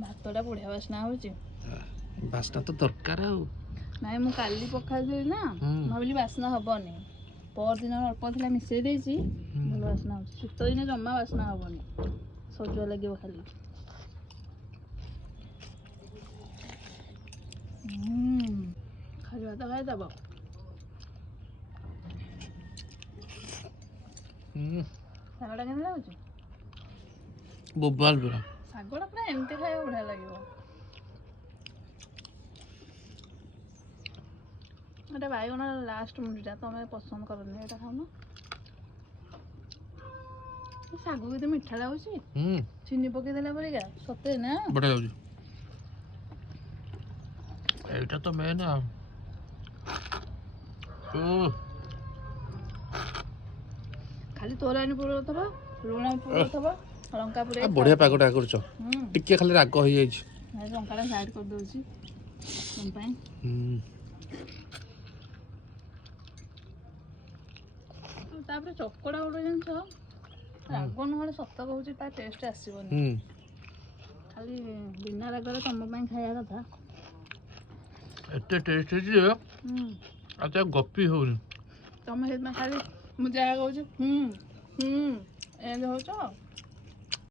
ଭାତଟା ବଢିଆ ବାସ୍ନା ହଉଛି। ବାସ୍ନା ତ ଦରକାର ଆଉ। ନାଇଁ ମୁଁ କାଲି ପଖାଳିଥିଲି ନା ଭାବିଲି ବାସ୍ନା ହବନି, ପରଦିନ ଅଳ୍ପ ଥିଲା ମିଶେଇ ଦେଇଛି, ଭଲ ବାସ୍ନା ହଉଛି। ଶୀତ ଦିନେ ଜମା ବାସ୍ନା ହବନି, ସଜୁଆ ଲାଗିବ ଖାଲି। ଖାଲି ଭାତ ଖାଇଦବ। ଶାଗଟା କେମିତି ଲାଗୁଛି? ବୋବାଲ ପୁରା। ଶାଗଟା ପୁରା ଏମିତି ଖାଇବା ବଢିଆ ଲାଗିବ। ଏଟା ବାଇଗଣ ଲାଷ୍ଟ ମୁଣ୍ଡିଟା, ତମେ ପସନ୍ଦ କରନି, ଏଇଟା ଖାଉନ। ଶାଗ କେତେ ମିଠା ଲାଗୁଛି, ଚିନି ପକେଇ ଦେଲା ପରିକା ସତେ ନା, ବଢିଆ ଲାଗୁଛି। ଏଇଟା ତ ମେନ୍ ଆଉ। ଖାଲି ତୋରାଣି ପୁରଉଥିବ, ଲୁଣ ପୁରଉଥିବ, ଲଙ୍କା ପୁରେଇ ବଢିଆ ପାଗଟା କରୁଛ। ଟିକେ ଖାଲି ରାଗ ହେଇଯାଇଛି। ଲଙ୍କାଟା ସାଇଡ କରିଦଉଛି ତମ ପାଇଁ। ତାପରେ ଚକଡା ଗୋଟେ ଜିନିଷ, ରାଗ ନହେଲେ ସତ କହୁଛି ତା ଟେଷ୍ଟ ଆସିବନି। ଖାଲି ବିନା ରାଗରେ ତମ ପାଇଁ ଖାଇବା କଥା। ଏତେ ଟେଷ୍ଟ ହେଇଛି ଯେ ଆଉ ଗପି ହଉନି। ତମେ ସେଇଥିପାଇଁ ଖାଲି ମୁଁ ଯାହା କହୁଛି ଏମିତି ହଉଛ।